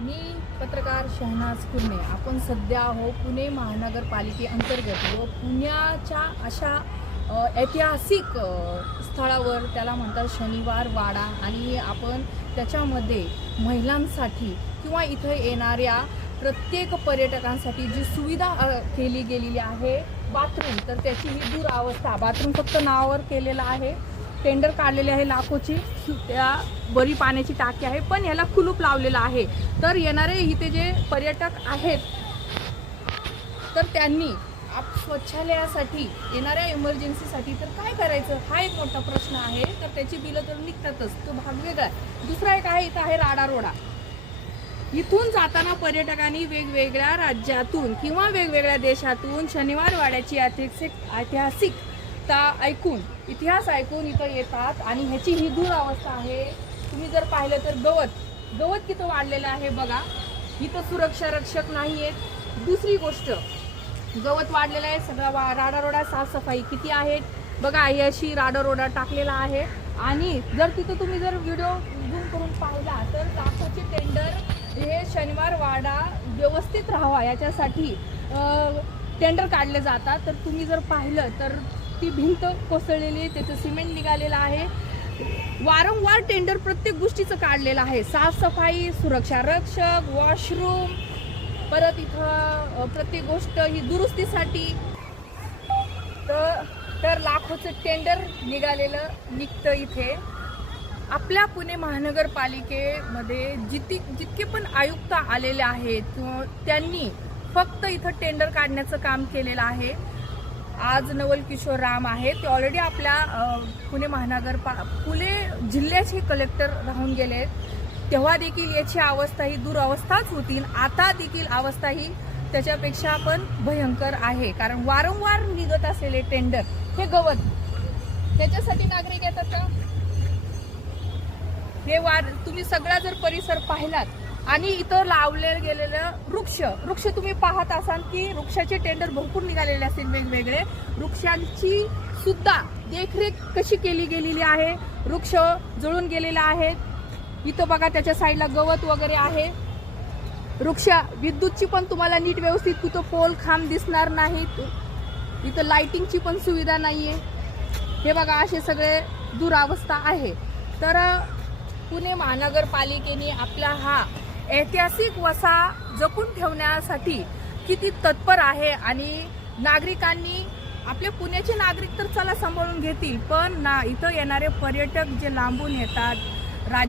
मी पत्रकार शहनाज कुर्णे. आपण सध्या आहो पुणे महानगरपालिकेअंतर्गत व पुण्याच्या अशा ऐतिहासिक स्थळावर, त्याला म्हणतात शनिवार वाडा. आणि आपण त्याच्यामध्ये महिलांसाठी किंवा इथं येणाऱ्या प्रत्येक पर्यटकांसाठी जी सुविधा केली गेलेली आहे बाथरूम, तर त्याची ही दुरावस्था. बाथरूम फक्त नावावर केलेलं आहे, टेंडर काढलेली आहे लाखोची, त्या बरी पाण्याची टाकी आहे, पण याला कुलूप लावलेलं आहे. तर येणारे इथे जे पर्यटक आहेत तर त्यांनी स्वच्छालयासाठी येणाऱ्या इमर्जन्सीसाठी तर काय करायचं, हा एक मोठा प्रश्न आहे. तर त्याची बिलं तर निघतातच, तो भाग वेगळा. दुसरा एक आहे, इथं आहे राडा रोडा. इथून जाताना पर्यटकांनी वेगवेगळ्या राज्यातून किंवा वेगवेगळ्या देशातून शनिवार वाड्याची ऐतिहासिकता ऐकून, इतिहास ऐकून इथं येतात. आणि ह्याची ही दुरावस्था आहे. तुम्ही जर पाहिलं तर गवत किती वाढलेलं आहे बघा. इथं सुरक्षा रक्षक नाही आहेत. दुसरी गोष्ट, गवत वाढलेलं आहे, सगळा राडा रोडा, साफसफाई किती आहेत बघा. ही अशी राडा रोडा टाकलेला आहे. आणि जर तिथं तुम्ही जर व्हिडिओ झूम करून पाहिला तर लाखोचे टेंडर हे शनिवार वाडा व्यवस्थित राहावा याच्यासाठी टेंडर काढले जातात. तर तुम्ही जर पाहिलं तर ती भिंत कोसळलेली आहे, त्याचं सिमेंट निघालेलं आहे. वारंवार टेंडर प्रत्येक गोष्टीचं काढलेलं आहे. साफसफाई, सुरक्षा रक्षक, वॉशरूम, परत इथं प्रत्येक गोष्ट ही दुरुस्तीसाठी. तर लाखोचं टेंडर निघतं इथे. आपल्या पुणे महानगरपालिकेमध्ये जितके पण आयुक्त आलेले आहेत त्यांनी फक्त इथं टेंडर काढण्याचं काम केलेलं आहे. आज नवल किशोर राम आहे, ते ऑलरेडी आपल्या पुणे जिल्ह्याचे कलेक्टर राहून गेले आहेत. तेव्हा देखील याची अवस्था ही दुरावस्थाच होती. आता देखील अवस्था ही त्याच्यापेक्षा पण भयंकर आहे. कारण वारंवार निघत असलेले टेंडर हे गवत, त्याच्यासाठी नागरिक येतात का? हे तुम्ही सगळा जर परिसर पाहिलात आणि इथं लावले गेलेलं वृक्ष तुम्ही पाहत असाल की वृक्षाचे टेंडर भरपूर निघालेले असतील वेगवेगळे. वृक्षांची सुद्धा देखरेख कशी केली गेलेली आहे. वृक्ष जळून गेलेले आहेत. इथं बघा त्याच्या साईडला गवत वगैरे आहे. विद्युतची पण तुम्हाला नीट व्यवस्थित कुठं पोल खांब दिसणार नाहीत. इथं लाइटिंगची पण सुविधा नाहीये. हे बघा असे सगळे दुरावस्था आहे. तर पुणे महानगरपालिकेने आपला हा ऐतिहासिक वसा जपून ठेवण्यासाठी किती तत्पर आहे. आणि नागरिकांनी, आपले पुण्याचे नागरिक तर चला सांभाळून घेतील, पण इथं येणारे पर्यटक जे लांबून येतात